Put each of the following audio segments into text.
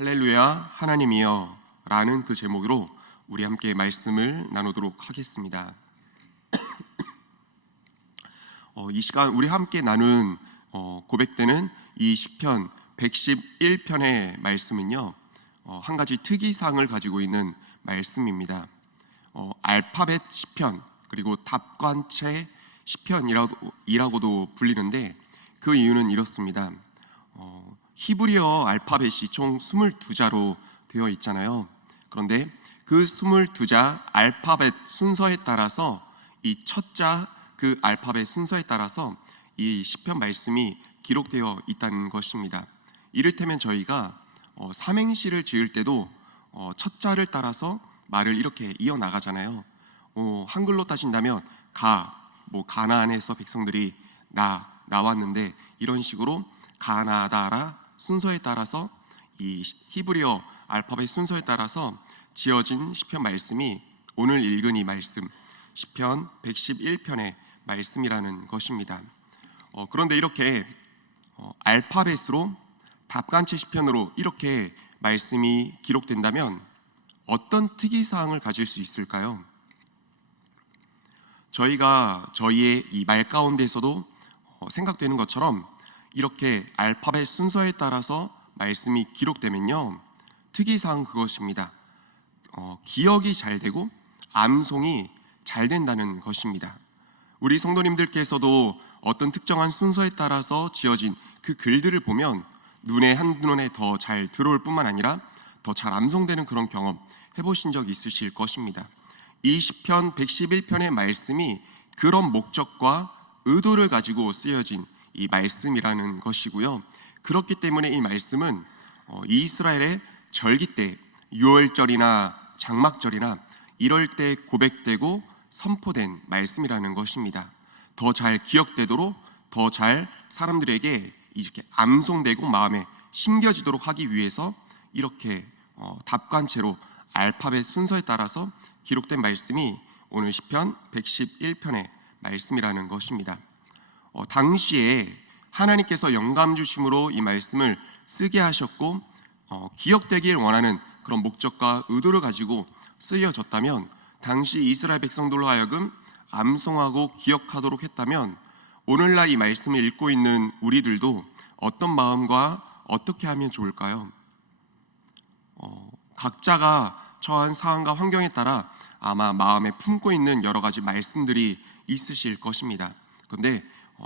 할렐루야 하나님이여 라는 그 제목으로 우리 함께 말씀을 나누도록 하겠습니다. 이 시간 우리 함께 나눈 고백되는 이 시편 111편의 말씀은요, 한 가지 특이사항을 가지고 있는 말씀입니다. 알파벳 시편 그리고 답관체 시편이라고도 불리는데 그 이유는 이렇습니다. 히브리어 알파벳이 총 22자로 되어 있잖아요. 그런데 그 22자 알파벳 순서에 따라서 이 첫자 그 알파벳 순서에 따라서 이 시편 말씀이 기록되어 있다는 것입니다. 이를테면 저희가 삼행시를 지을 때도 첫자를 따라서 말을 이렇게 이어나가잖아요. 한글로 따진다면 가나안에서 백성들이 나왔는데 이런 식으로 가나다라 순서에 따라서 이 히브리어 알파벳 순서에 따라서 지어진 시편 말씀이 오늘 읽은 이 말씀 시편 111편의 말씀이라는 것입니다. 그런데 이렇게 알파벳으로 답관체 시편으로 이렇게 말씀이 기록된다면 어떤 특이사항을 가질 수 있을까요? 저희의 이 말 가운데서도 생각되는 것처럼 이렇게 알파벳 순서에 따라서 말씀이 기록되면요, 특이사항 그것입니다. 기억이 잘 되고 암송이 잘 된다는 것입니다. 우리 성도님들께서도 어떤 특정한 순서에 따라서 지어진 그 글들을 보면 눈에 한눈에 더 잘 들어올 뿐만 아니라 더 잘 암송되는 그런 경험 해보신 적 있으실 것입니다. 이 시편 111편의 말씀이 그런 목적과 의도를 가지고 쓰여진 이 말씀이라는 것이고요. 그렇기 때문에 이 말씀은 이스라엘의 절기 때 유월절이나 장막절이나 이럴 때 고백되고 선포된 말씀이라는 것입니다. 더 잘 기억되도록 더 잘 사람들에게 이렇게 암송되고 마음에 심겨지도록 하기 위해서 이렇게 답관체로 알파벳 순서에 따라서 기록된 말씀이 오늘 시편 111편의 말씀이라는 것입니다. 당시에 하나님께서 영감 주심으로 이 말씀을 쓰게 하셨고 기억되길 원하는 그런 목적과 의도를 가지고 쓰여졌다면, 당시 이스라엘 백성들로 하여금 암송하고 기억하도록 했다면 오늘날 이 말씀을 읽고 있는 우리들도 어떤 마음과 어떻게 하면 좋을까요? 각자가 처한 상황과 환경에 따라 아마 마음에 품고 있는 여러 가지 말씀들이 있으실 것입니다. 그런데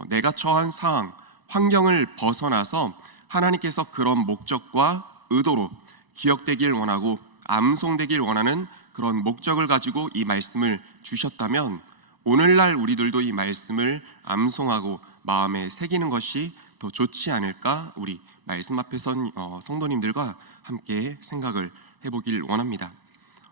내가 처한 상황, 환경을 벗어나서 하나님께서 그런 목적과 의도로 기억되길 원하고 암송되길 원하는 그런 목적을 가지고 이 말씀을 주셨다면 오늘날 우리들도 이 말씀을 암송하고 마음에 새기는 것이 더 좋지 않을까, 우리 말씀 앞에 선 성도님들과 함께 생각을 해보길 원합니다.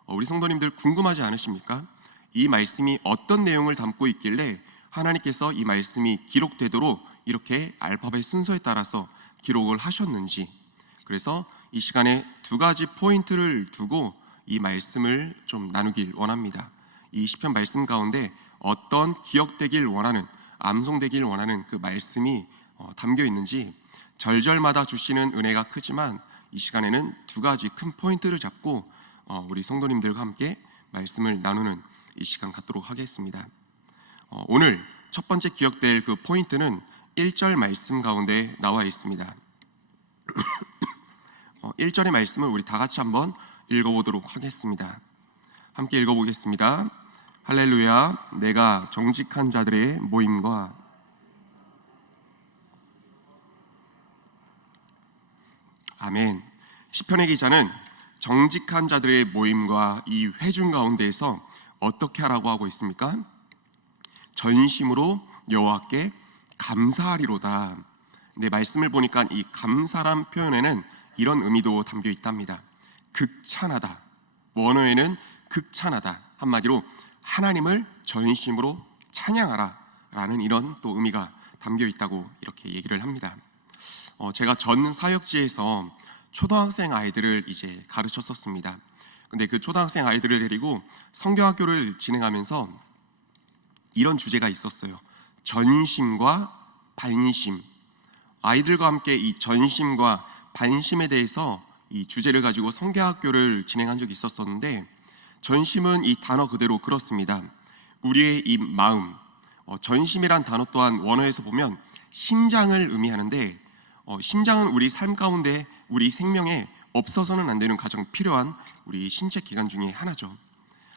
우리 성도님들 궁금하지 않으십니까? 이 말씀이 어떤 내용을 담고 있길래 하나님께서 이 말씀이 기록되도록 이렇게 알파벳 순서에 따라서 기록을 하셨는지, 그래서 이 시간에 두 가지 포인트를 두고 이 말씀을 좀 나누길 원합니다. 이 시편 말씀 가운데 어떤 기억되길 원하는, 암송되길 원하는 그 말씀이 담겨 있는지, 절절마다 주시는 은혜가 크지만 이 시간에는 두 가지 큰 포인트를 잡고 우리 성도님들과 함께 말씀을 나누는 이 시간 갖도록 하겠습니다. 오늘 첫 번째 기억될 그 포인트는 1절 말씀 가운데 나와 있습니다. 1절의 말씀을 우리 다 같이 한번 읽어보도록 하겠습니다. 함께 읽어보겠습니다. 할렐루야, 내가 정직한 자들의 모임과 아멘. 시편의 기자는 정직한 자들의 모임과 이 회중 가운데에서 어떻게 하라고 하고 있습니까? 전심으로 여호와께 감사하리로다. 근데 말씀을 보니까 이 감사란 표현에는 이런 의미도 담겨 있답니다. 극찬하다, 원어에는 극찬하다, 한마디로 하나님을 전심으로 찬양하라 라는 이런 또 의미가 담겨 있다고 이렇게 얘기를 합니다. 제가 전 사역지에서 초등학생 아이들을 이제 가르쳤었습니다. 근데 그 초등학생 아이들을 데리고 성경학교를 진행하면서 이런 주제가 있었어요. 전심과 반심. 아이들과 함께 이 전심과 반심에 대해서 이 주제를 가지고 성경학교를 진행한 적이 있었었는데, 전심은 이 단어 그대로 그렇습니다. 우리의 이 마음, 전심이란 단어 또한 원어에서 보면 심장을 의미하는데, 심장은 우리 삶 가운데 우리 생명에 없어서는 안 되는 가장 필요한 우리 신체 기관 중에 하나죠.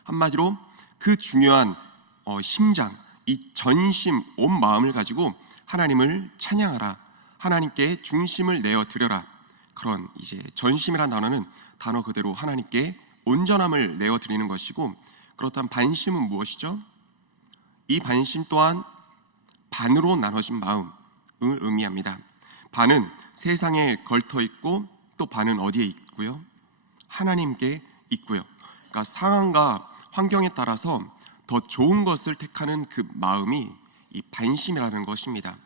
한마디로 그 중요한 심장, 이 전심, 온 마음을 가지고 하나님을 찬양하라, 하나님께 중심을 내어 드려라. 그런 이제 전심이란 단어는 단어 그대로 하나님께 온전함을 내어 드리는 것이고, 그렇다면 반심은 무엇이죠? 이 반심 또한 반으로 나눠진 마음을 의미합니다. 반은 세상에 걸터 있고, 또 반은 어디에 있고요? 하나님께 있고요. 그러니까 상황과 환경에 따라서 더 좋은 것을 택하는 그 마음이 이 반심이라는 것입니다.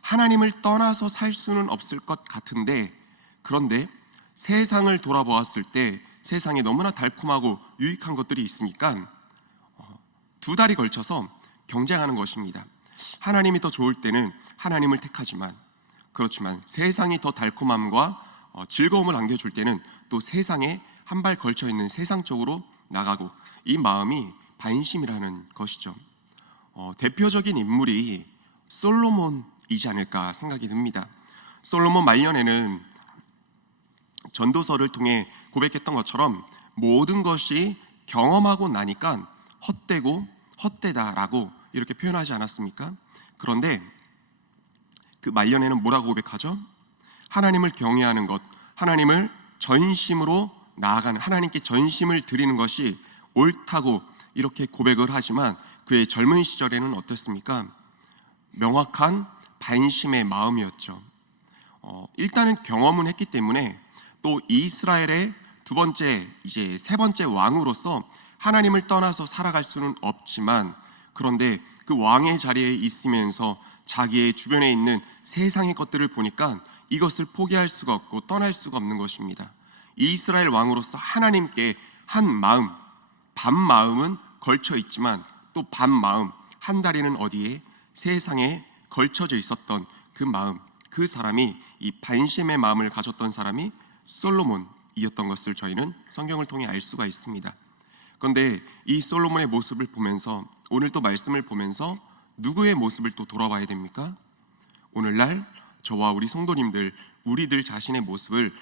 하나님을 떠나서 살 수는 없을 것 같은데, 그런데 세상을 돌아보았을 때 세상에 너무나 달콤하고 유익한 것들이 있으니까 두 달이 걸쳐서 경쟁하는 것입니다. 하나님이 더 좋을 때는 하나님을 택하지만, 그렇지만 세상이 더 달콤함과 즐거움을 안겨줄 때는 또 세상에 한 발 걸쳐 있는 세상 쪽으로 나가고, 이 마음이 반심이라는 것이죠. 대표적인 인물이 솔로몬이지 않을까 생각이 듭니다. 솔로몬 말년에는 전도서를 통해 고백했던 것처럼 모든 것이 경험하고 나니까 헛되고 헛되다라고 이렇게 표현하지 않았습니까? 그런데 그 말년에는 뭐라고 고백하죠? 하나님을 경외하는 것, 하나님을 전심으로 나아가는, 하나님께 전심을 드리는 것이 옳다고 이렇게 고백을 하지만, 그의 젊은 시절에는 어땠습니까? 명확한 반심의 마음이었죠. 일단은 경험은 했기 때문에, 또 이스라엘의 두 번째, 이제 세 번째 왕으로서 하나님을 떠나서 살아갈 수는 없지만, 그런데 그 왕의 자리에 있으면서 자기의 주변에 있는 세상의 것들을 보니까 이것을 포기할 수가 없고 떠날 수가 없는 것입니다. 이스라엘 왕으로서 하나님께 한 마음, 반 마음은 걸쳐 있지만 또 반 마음, 한 다리는 어디에? 세상에 걸쳐져 있었던 그 마음, 그 사람이, 이 반심의 마음을 가졌던 사람이 솔로몬이었던 것을 저희는 성경을 통해 알 수가 있습니다. 그런데 이 솔로몬의 모습을 보면서, 오늘 또 말씀을 보면서 누구의 모습을 또 돌아봐야 됩니까? 오늘날 저와 우리 성도님들, 우리들 자신의 모습을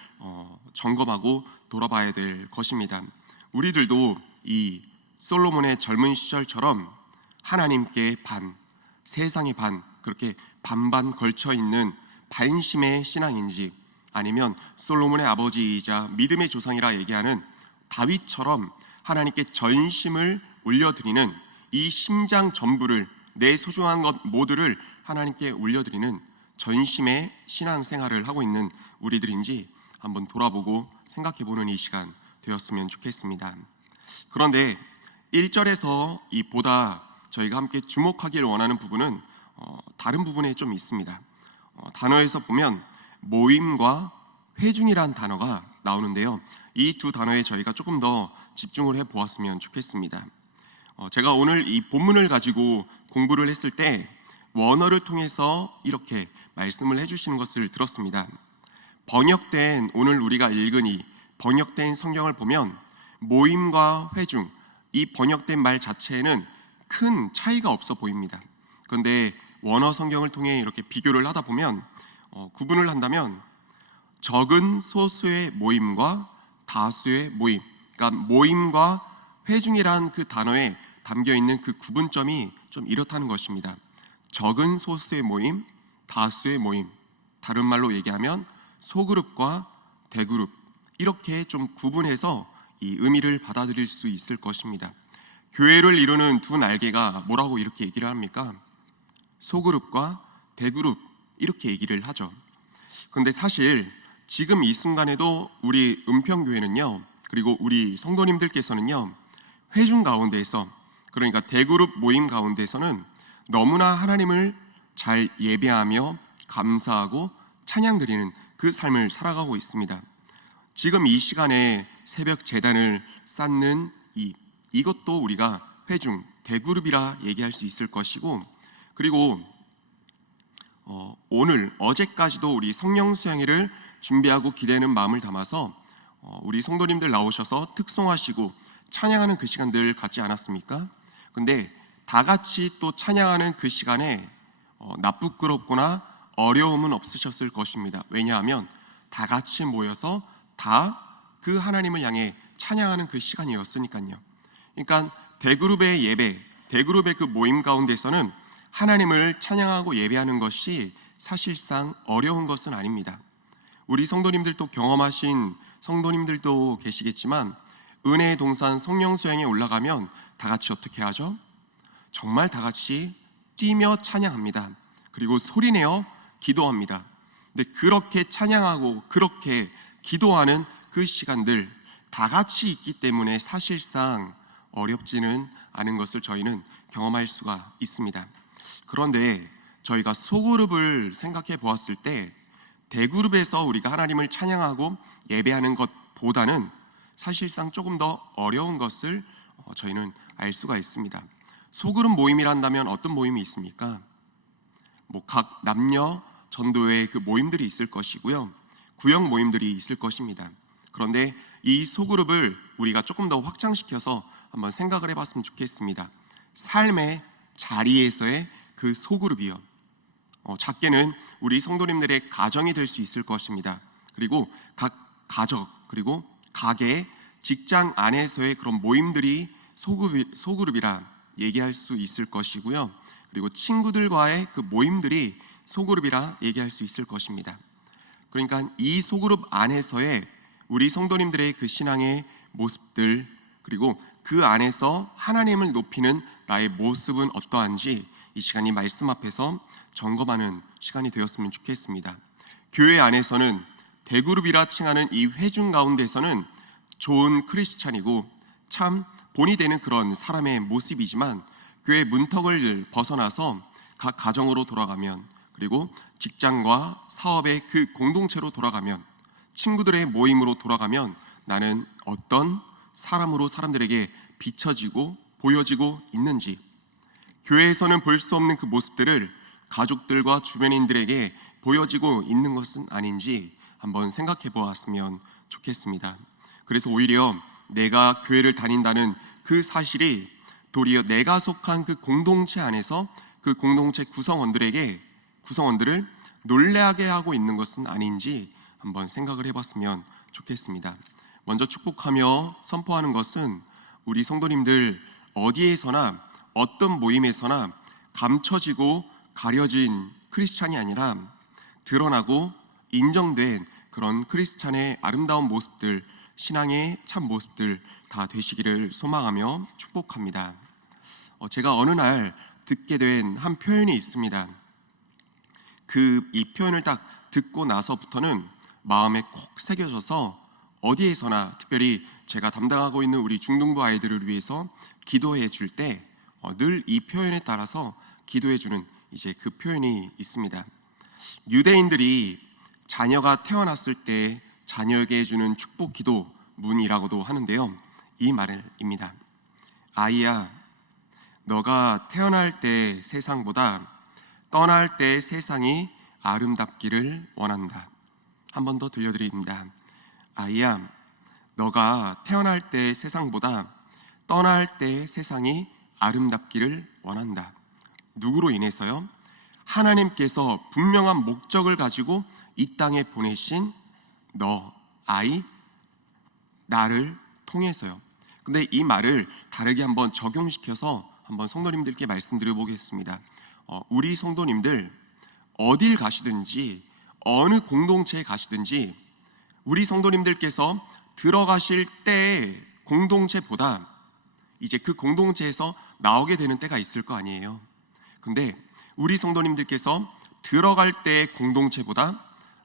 점검하고 돌아봐야 될 것입니다. 우리들도 이 솔로몬의 젊은 시절처럼 하나님께 반, 세상의 반, 그렇게 반반 걸쳐 있는 반심의 신앙인지, 아니면 솔로몬의 아버지이자 믿음의 조상이라 얘기하는 다윗처럼 하나님께 전심을 올려드리는, 이 심장 전부를, 내 소중한 것 모두를 하나님께 올려드리는 전심의 신앙생활을 하고 있는 우리들인지 한번 돌아보고 생각해보는 이 시간 되었으면 좋겠습니다. 그런데 1절에서 이 보다 저희가 함께 주목하기를 원하는 부분은 다른 부분에 좀 있습니다. 단어에서 보면 모임과 회중이란 단어가 나오는데요, 이 두 단어에 저희가 조금 더 집중을 해보았으면 좋겠습니다. 제가 오늘 이 본문을 가지고 공부를 했을 때 원어를 통해서 이렇게 말씀을 해주시는 것을 들었습니다. 번역된, 오늘 우리가 읽은 이 번역된 성경을 보면 모임과 회중, 이 번역된 말 자체에는 큰 차이가 없어 보입니다. 그런데 원어 성경을 통해 이렇게 비교를 하다 보면 구분을 한다면 적은 소수의 모임과 다수의 모임, 그러니까 모임과 회중이란 그 단어에 담겨있는 그 구분점이 좀 이렇다는 것입니다. 적은 소수의 모임, 다수의 모임, 다른 말로 얘기하면 소그룹과 대그룹, 이렇게 좀 구분해서 이 의미를 받아들일 수 있을 것입니다. 교회를 이루는 두 날개가 뭐라고 이렇게 얘기를 합니까? 소그룹과 대그룹, 이렇게 얘기를 하죠. 그런데 사실 지금 이 순간에도 우리 은평교회는요, 그리고 우리 성도님들께서는요, 회중 가운데에서, 그러니까 대그룹 모임 가운데서는 너무나 하나님을 잘 예배하며 감사하고 찬양드리는 그 삶을 살아가고 있습니다. 지금 이 시간에 새벽 제단을 쌓는 이것도 우리가 회중, 대그룹이라 얘기할 수 있을 것이고, 그리고 오늘, 어제까지도 우리 성령 수양회를 준비하고 기대하는 마음을 담아서 우리 성도님들 나오셔서 특송하시고 찬양하는 그 시간들 갖지 않았습니까? 근데 다 같이 또 찬양하는 그 시간에 나쁘끄럽거나 어려움은 없으셨을 것입니다. 왜냐하면 다 같이 모여서 다 그 하나님을 향해 찬양하는 그 시간이었으니까요. 그러니까 대그룹의 예배, 대그룹의 그 모임 가운데서는 하나님을 찬양하고 예배하는 것이 사실상 어려운 것은 아닙니다. 우리 성도님들도 경험하신 성도님들도 계시겠지만 은혜의 동산 성령 수양에 올라가면 다 같이 어떻게 하죠? 정말 다 같이 뛰며 찬양합니다. 그리고 소리내어 기도합니다. 근데 그렇게 찬양하고 그렇게 기도하는 그 시간들 다 같이 있기 때문에 사실상 어렵지는 않은 것을 저희는 경험할 수가 있습니다. 그런데 저희가 소그룹을 생각해 보았을 때 대그룹에서 우리가 하나님을 찬양하고 예배하는 것보다는 사실상 조금 더 어려운 것을 저희는 알 수가 있습니다. 소그룹 모임이란다면 어떤 모임이 있습니까? 각 남녀 전도의 그 모임들이 있을 것이고요, 구역 모임들이 있을 것입니다. 그런데 이 소그룹을 우리가 조금 더 확장시켜서 한번 생각을 해봤으면 좋겠습니다. 삶의 자리에서의 그 소그룹이요, 작게는 우리 성도님들의 가정이 될 수 있을 것입니다. 그리고 각 가정, 그리고 가게, 직장 안에서의 그런 모임들이 소그룹이라 얘기할 수 있을 것이고요, 그리고 친구들과의 그 모임들이 소그룹이라 얘기할 수 있을 것입니다. 그러니까 이 소그룹 안에서의 우리 성도님들의 그 신앙의 모습들, 그리고 그 안에서 하나님을 높이는 나의 모습은 어떠한지 이 시간이 말씀 앞에서 점검하는 시간이 되었으면 좋겠습니다. 교회 안에서는 대그룹이라 칭하는 이 회중 가운데서는 좋은 크리스찬이고 참 본이 되는 그런 사람의 모습이지만 교회 문턱을 벗어나서 각 가정으로 돌아가면, 그리고 직장과 사업의 그 공동체로 돌아가면, 친구들의 모임으로 돌아가면 나는 어떤 사람으로 사람들에게 비춰지고 보여지고 있는지, 교회에서는 볼 수 없는 그 모습들을 가족들과 주변인들에게 보여지고 있는 것은 아닌지 한번 생각해 보았으면 좋겠습니다. 그래서 오히려 내가 교회를 다닌다는 그 사실이 도리어 내가 속한 그 공동체 안에서 그 공동체 구성원들을 놀라게 하고 있는 것은 아닌지 한번 생각을 해봤으면 좋겠습니다. 먼저 축복하며 선포하는 것은 우리 성도님들 어디에서나 어떤 모임에서나 감춰지고 가려진 크리스찬이 아니라 드러나고 인정된 그런 크리스찬의 아름다운 모습들, 신앙의 참 모습들 다 되시기를 소망하며 축복합니다. 제가 어느 날 듣게 된 한 표현이 있습니다. 이 표현을 딱 듣고 나서부터는 마음에 콕 새겨져서 어디에서나, 특별히 제가 담당하고 있는 우리 중등부 아이들을 위해서 기도해 줄 때 늘 이 표현에 따라서 기도해 주는 이제 그 표현이 있습니다. 유대인들이 자녀가 태어났을 때 자녀에게 해주는 축복 기도 문이라고도 하는데요, 이 말입니다. 아이야, 너가 태어날 때 세상보다 떠날 때 세상이 아름답기를 원한다. 한 번 더 들려드립니다. 아이야, 너가 태어날 때 세상보다 떠날 때 세상이 아름답기를 원한다. 누구로 인해서요? 하나님께서 분명한 목적을 가지고 이 땅에 보내신 너, 아이, 나를 통해서요. 근데 이 말을 다르게 한번 적용시켜서 한번 성도님들께 말씀드려 보겠습니다. 우리 성도님들 어딜 가시든지 어느 공동체에 가시든지 우리 성도님들께서 들어가실 때의 공동체보다 이제 그 공동체에서 나오게 되는 때가 있을 거 아니에요. 근데 우리 성도님들께서 들어갈 때의 공동체보다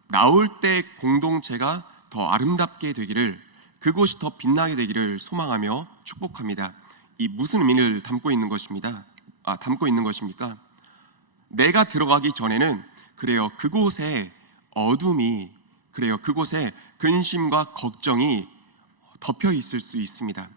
나올 때의 공동체가 더 아름답게 되기를, 그곳이 더 빛나게 되기를 소망하며 축복합니다. 이 무슨 의미를 담고 있는 것입니까? 내가 들어가기 전에는 그래요, 그곳에 어둠이, 그래요, 그곳에 근심과 걱정이 덮여 있을 수 있습니다.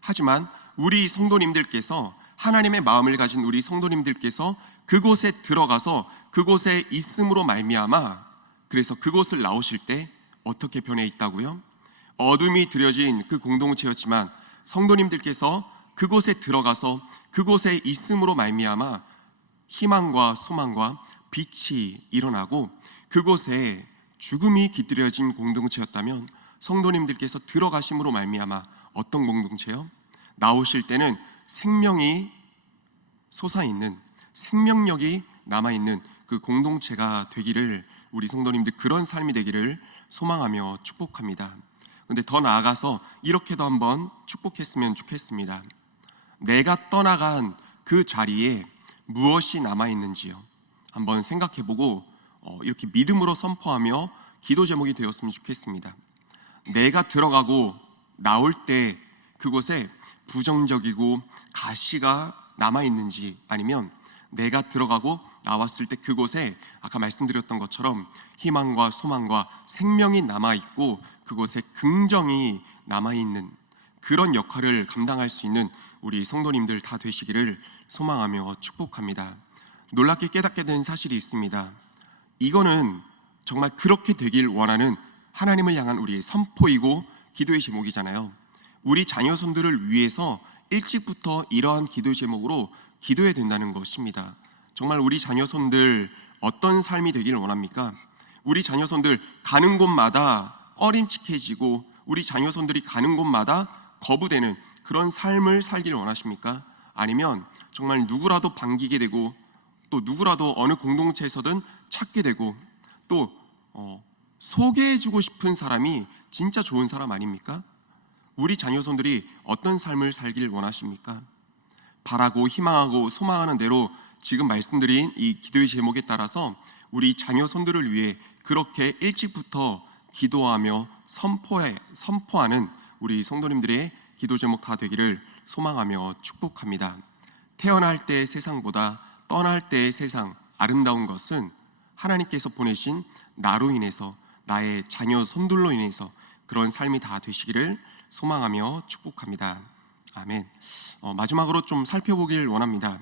하지만 우리 성도님들께서, 하나님의 마음을 가진 우리 성도님들께서 그곳에 들어가서 그곳에 있음으로 말미암아, 그래서 그곳을 나오실 때 어떻게 변해 있다고요? 어둠이 들여진 그 공동체였지만 성도님들께서 그곳에 들어가서 그곳에 있음으로 말미암아 희망과 소망과 빛이 일어나고, 그곳에 죽음이 깃들여진 공동체였다면 성도님들께서 들어가심으로 말미암아 어떤 공동체요? 나오실 때는 생명이 솟아있는, 생명력이 남아있는 그 공동체가 되기를, 우리 성도님들 그런 삶이 되기를 소망하며 축복합니다. 근데 더 나아가서 이렇게도 한번 축복했으면 좋겠습니다. 내가 떠나간 그 자리에 무엇이 남아있는지요, 한번 생각해보고 이렇게 믿음으로 선포하며 기도 제목이 되었으면 좋겠습니다. 내가 들어가고 나올 때 그곳에 부정적이고 가시가 남아있는지, 아니면 내가 들어가고 나왔을 때 그곳에 아까 말씀드렸던 것처럼 희망과 소망과 생명이 남아있고 그곳에 긍정이 남아있는 그런 역할을 감당할 수 있는 우리 성도님들 다 되시기를 소망하며 축복합니다. 놀랍게 깨닫게 된 사실이 있습니다. 이거는 정말 그렇게 되길 원하는 하나님을 향한 우리의 선포이고 기도의 제목이잖아요. 우리 자녀손들을 위해서 일찍부터 이러한 기도 제목으로 기도해야 된다는 것입니다. 정말 우리 자녀손들 어떤 삶이 되기를 원합니까? 우리 자녀손들 가는 곳마다 꺼림칙해지고 우리 자녀손들이 가는 곳마다 거부되는 그런 삶을 살기를 원하십니까? 아니면 정말 누구라도 반기게 되고 또 누구라도 어느 공동체에서든 찾게 되고 또 소개해주고 싶은 사람이 진짜 좋은 사람 아닙니까? 우리 자녀손들이 어떤 삶을 살기를 원하십니까? 바라고 희망하고 소망하는 대로 지금 말씀드린 이 기도의 제목에 따라서 우리 자녀손들을 위해 그렇게 일찍부터 기도하며 선포하는 우리 성도님들의 기도 제목화 되기를 소망하며 축복합니다. 태어날 때의 세상보다 떠날 때의 세상, 아름다운 것은 하나님께서 보내신 나로 인해서, 나의 자녀 손들로 인해서 그런 삶이 다 되시기를 소망하며 축복합니다. 아멘. 마지막으로 좀 살펴보길 원합니다.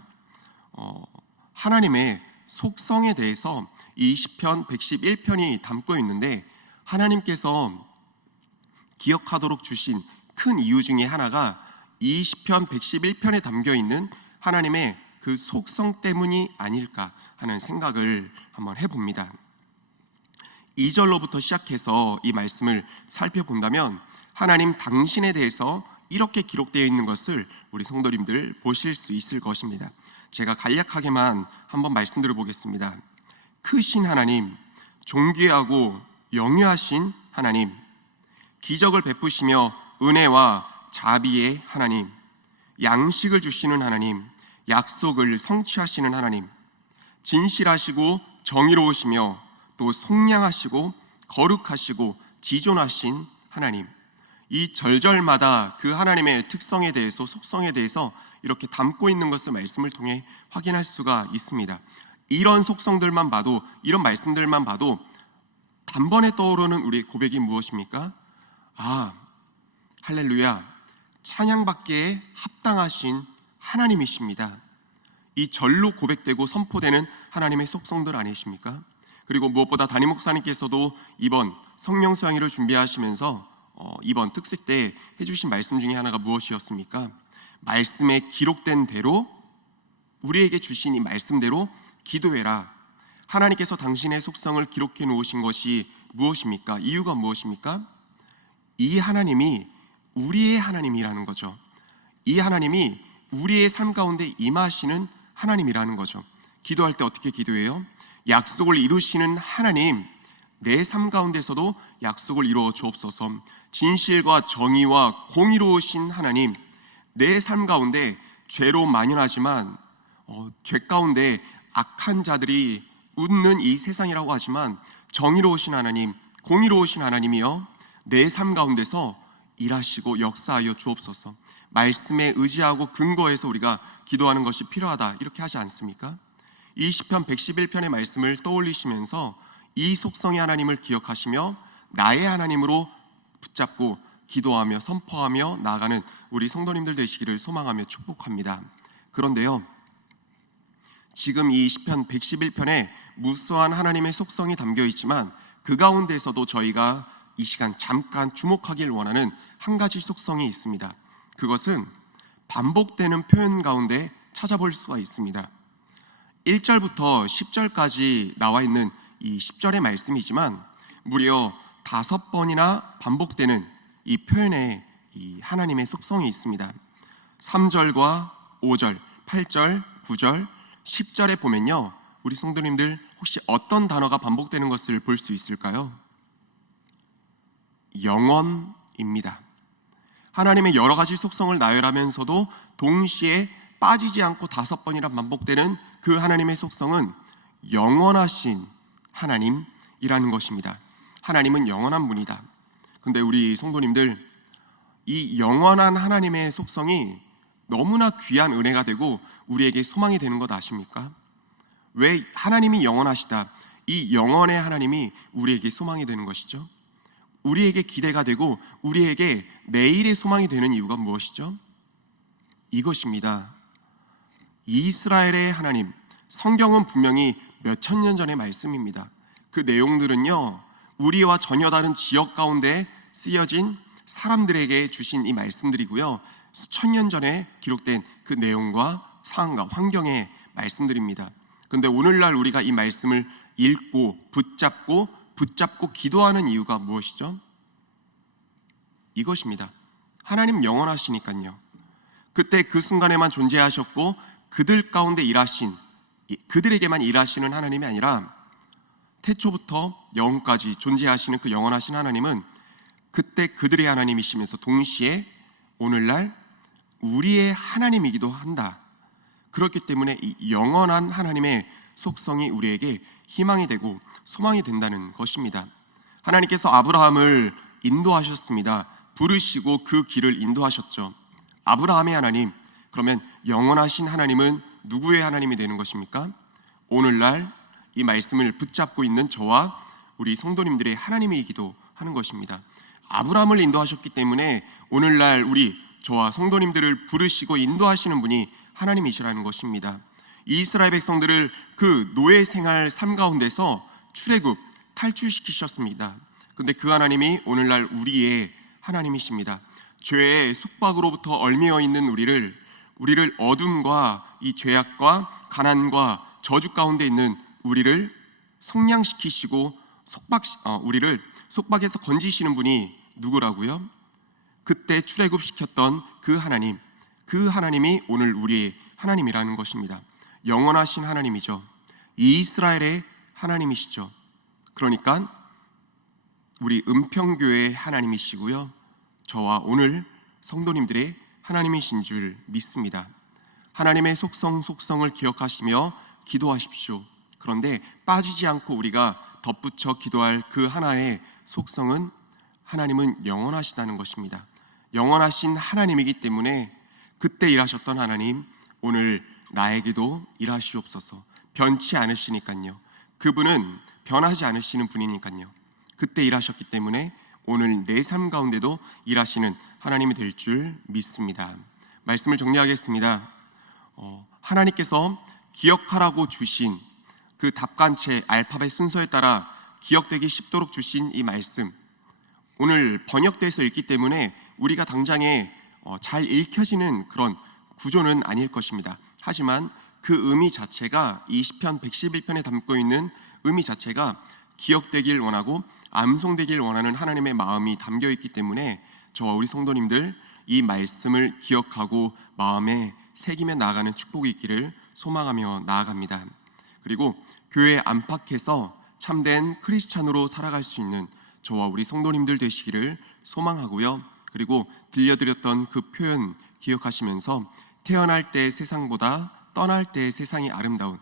하나님의 속성에 대해서 이 시편 111편이 담고 있는데, 하나님께서 기억하도록 주신 큰 이유 중에 하나가 이 시편 111편에 담겨 있는 하나님의 그 속성 때문이 아닐까 하는 생각을 한번 해봅니다. 2절로부터 시작해서 이 말씀을 살펴본다면 하나님 당신에 대해서 이렇게 기록되어 있는 것을 우리 성도님들 보실 수 있을 것입니다. 제가 간략하게만 한번 말씀드려 보겠습니다. 크신 하나님, 존귀하고 영유하신 하나님, 기적을 베푸시며 은혜와 자비의 하나님, 양식을 주시는 하나님, 약속을 성취하시는 하나님, 진실하시고 정의로우시며 또 속량하시고 거룩하시고 지존하신 하나님, 이 절절마다 그 하나님의 특성에 대해서, 속성에 대해서 이렇게 담고 있는 것을 말씀을 통해 확인할 수가 있습니다. 이런 속성들만 봐도, 이런 말씀들만 봐도 단번에 떠오르는 우리의 고백이 무엇입니까? 할렐루야, 찬양받기에 합당하신 하나님이십니다. 이 절로 고백되고 선포되는 하나님의 속성들 아니십니까? 그리고 무엇보다 담임 목사님께서도 이번 성령 수양회를 준비하시면서 이번 특수 때 해주신 말씀 중에 하나가 무엇이었습니까? 말씀에 기록된 대로, 우리에게 주신 이 말씀대로 기도해라. 하나님께서 당신의 속성을 기록해 놓으신 것이 무엇입니까? 이유가 무엇입니까? 이 하나님이 우리의 하나님이라는 거죠. 이 하나님이 우리의 삶 가운데 임하시는 하나님이라는 거죠. 기도할 때 어떻게 기도해요? 약속을 이루시는 하나님, 내 삶 가운데서도 약속을 이루어 주옵소서. 진실과 정의와 공의로우신 하나님, 내 삶 가운데 죄로 만연하지만 죄 가운데 악한 자들이 웃는 이 세상이라고 하지만 정의로우신 하나님, 공의로우신 하나님이여 내 삶 가운데서 일하시고 역사하여 주옵소서. 말씀에 의지하고 근거해서 우리가 기도하는 것이 필요하다, 이렇게 하지 않습니까? 이 시편 111편의 말씀을 떠올리시면서 이 속성의 하나님을 기억하시며 나의 하나님으로 붙잡고 기도하며 선포하며 나아가는 우리 성도님들 되시기를 소망하며 축복합니다. 그런데요, 지금 이 시편 111편에 무수한 하나님의 속성이 담겨 있지만 그 가운데서도 저희가 이 시간 잠깐 주목하길 원하는 한 가지 속성이 있습니다. 그것은 반복되는 표현 가운데 찾아볼 수가 있습니다. 1절부터 10절까지 나와 있는 이 10절의 말씀이지만 무려 5번이나 반복되는 이 표현에 이 하나님의 속성이 있습니다. 3절과 5절, 8절, 9절, 10절에 보면요, 우리 성도님들 혹시 어떤 단어가 반복되는 것을 볼 수 있을까요? 영원입니다. 하나님의 여러 가지 속성을 나열하면서도 동시에 빠지지 않고 5번이나 반복되는 그 하나님의 속성은 영원하신 하나님이라는 것입니다. 하나님은 영원한 분이다. 근데 우리 성도님들, 이 영원한 하나님의 속성이 너무나 귀한 은혜가 되고 우리에게 소망이 되는 것 아십니까? 왜 하나님이 영원하시다, 이 영원의 하나님이 우리에게 소망이 되는 것이죠? 우리에게 기대가 되고 우리에게 내일의 소망이 되는 이유가 무엇이죠? 이것입니다. 이스라엘의 하나님, 성경은 분명히 몇천 년 전의 말씀입니다. 그 내용들은요, 우리와 전혀 다른 지역 가운데 쓰여진 사람들에게 주신 이 말씀들이고요, 수천 년 전에 기록된 그 내용과 상황과 환경의 말씀들입니다. 그런데 오늘날 우리가 이 말씀을 읽고 붙잡고 기도하는 이유가 무엇이죠? 이것입니다. 하나님 영원하시니까요. 그때 그 순간에만 존재하셨고 그들 가운데 그들에게만 일하시는 하나님이 아니라 태초부터 영원까지 존재하시는 그 영원하신 하나님은 그때 그들의 하나님이시면서 동시에 오늘날 우리의 하나님이기도 한다. 그렇기 때문에 이 영원한 하나님의 속성이 우리에게 희망이 되고 소망이 된다는 것입니다. 하나님께서 아브라함을 인도하셨습니다. 부르시고 그 길을 인도하셨죠. 아브라함의 하나님, 그러면 영원하신 하나님은 누구의 하나님이 되는 것입니까? 오늘날 이 말씀을 붙잡고 있는 저와 우리 성도님들의 하나님이기도 하는 것입니다. 아브라함을 인도하셨기 때문에 오늘날 저와 성도님들을 부르시고 인도하시는 분이 하나님이시라는 것입니다. 이스라엘 백성들을 그 노예 생활 삶 가운데서 출애굽, 탈출시키셨습니다. 그런데 그 하나님이 오늘날 우리의 하나님이십니다. 죄의 속박으로부터 얼미어 있는 우리를 어둠과 이 죄악과 가난과 저주 가운데 있는 우리를 속량시키시고 우리를 속박에서 건지시는 분이 누구라고요? 그때 출애굽시켰던 그 하나님이 오늘 우리의 하나님이라는 것입니다. 영원하신 하나님이죠. 이스라엘의 하나님이시죠. 그러니까 우리 은평교회의 하나님이시고요, 저와 오늘 성도님들의 하나님이신 줄 믿습니다. 하나님의 속성을 기억하시며 기도하십시오. 그런데 빠지지 않고 우리가 덧붙여 기도할 그 하나의 속성은 하나님은 영원하시다는 것입니다. 영원하신 하나님이기 때문에 그때 일하셨던 하나님, 오늘 나에게도 일하시옵소서. 변치 않으시니까요. 그분은 변하지 않으시는 분이니까요. 그때 일하셨기 때문에 오늘 내 삶 가운데도 일하시는 하나님이 될 줄 믿습니다. 말씀을 정리하겠습니다. 하나님께서 기억하라고 주신 그 답관체 알파벳 순서에 따라 기억되기 쉽도록 주신 이 말씀, 오늘 번역돼서 읽기 때문에 우리가 당장에 잘 읽혀지는 그런 구조는 아닐 것입니다. 하지만 그 의미 자체가, 이 시편 111편에 담고 있는 의미 자체가 기억되길 원하고 암송되길 원하는 하나님의 마음이 담겨 있기 때문에 저와 우리 성도님들 이 말씀을 기억하고 마음에 새기며 나아가는 축복이 있기를 소망하며 나아갑니다. 그리고 교회 안팎에서 참된 크리스찬으로 살아갈 수 있는 저와 우리 성도님들 되시기를 소망하고요. 그리고 들려드렸던 그 표현 기억하시면서 태어날 때의 세상보다 떠날 때의 세상이 아름다운,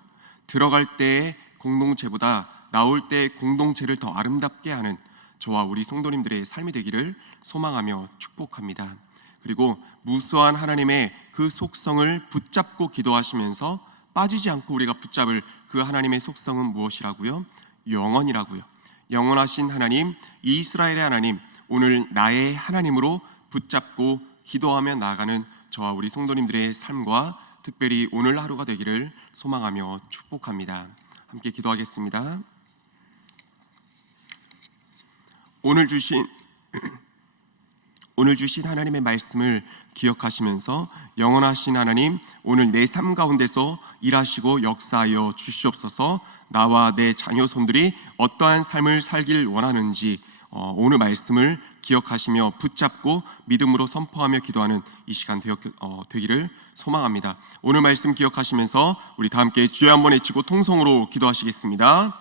들어갈 때의 공동체보다 나올 때의 공동체를 더 아름답게 하는 저와 우리 성도님들의 삶이 되기를 소망하며 축복합니다. 그리고 무수한 하나님의 그 속성을 붙잡고 기도하시면서 빠지지 않고 우리가 붙잡을 그 하나님의 속성은 무엇이라고요? 영원이라고요. 영원하신 하나님, 이스라엘의 하나님, 오늘 나의 하나님으로 붙잡고 기도하며 나아가는 저와 우리 성도님들의 삶과 특별히 오늘 하루가 되기를 소망하며 축복합니다. 함께 기도하겠습니다. 오늘 주신 하나님의 말씀을 기억하시면서 영원하신 하나님, 오늘 내 삶 가운데서 일하시고 역사하여 주시옵소서. 나와 내 자녀 손들이 어떠한 삶을 살길 원하는지 오늘 말씀을 기억하시며 붙잡고 믿음으로 선포하며 기도하는 이 시간 되기를 소망합니다. 오늘 말씀 기억하시면서 우리 다 함께 주여 한번 외치고 통성으로 기도하시겠습니다.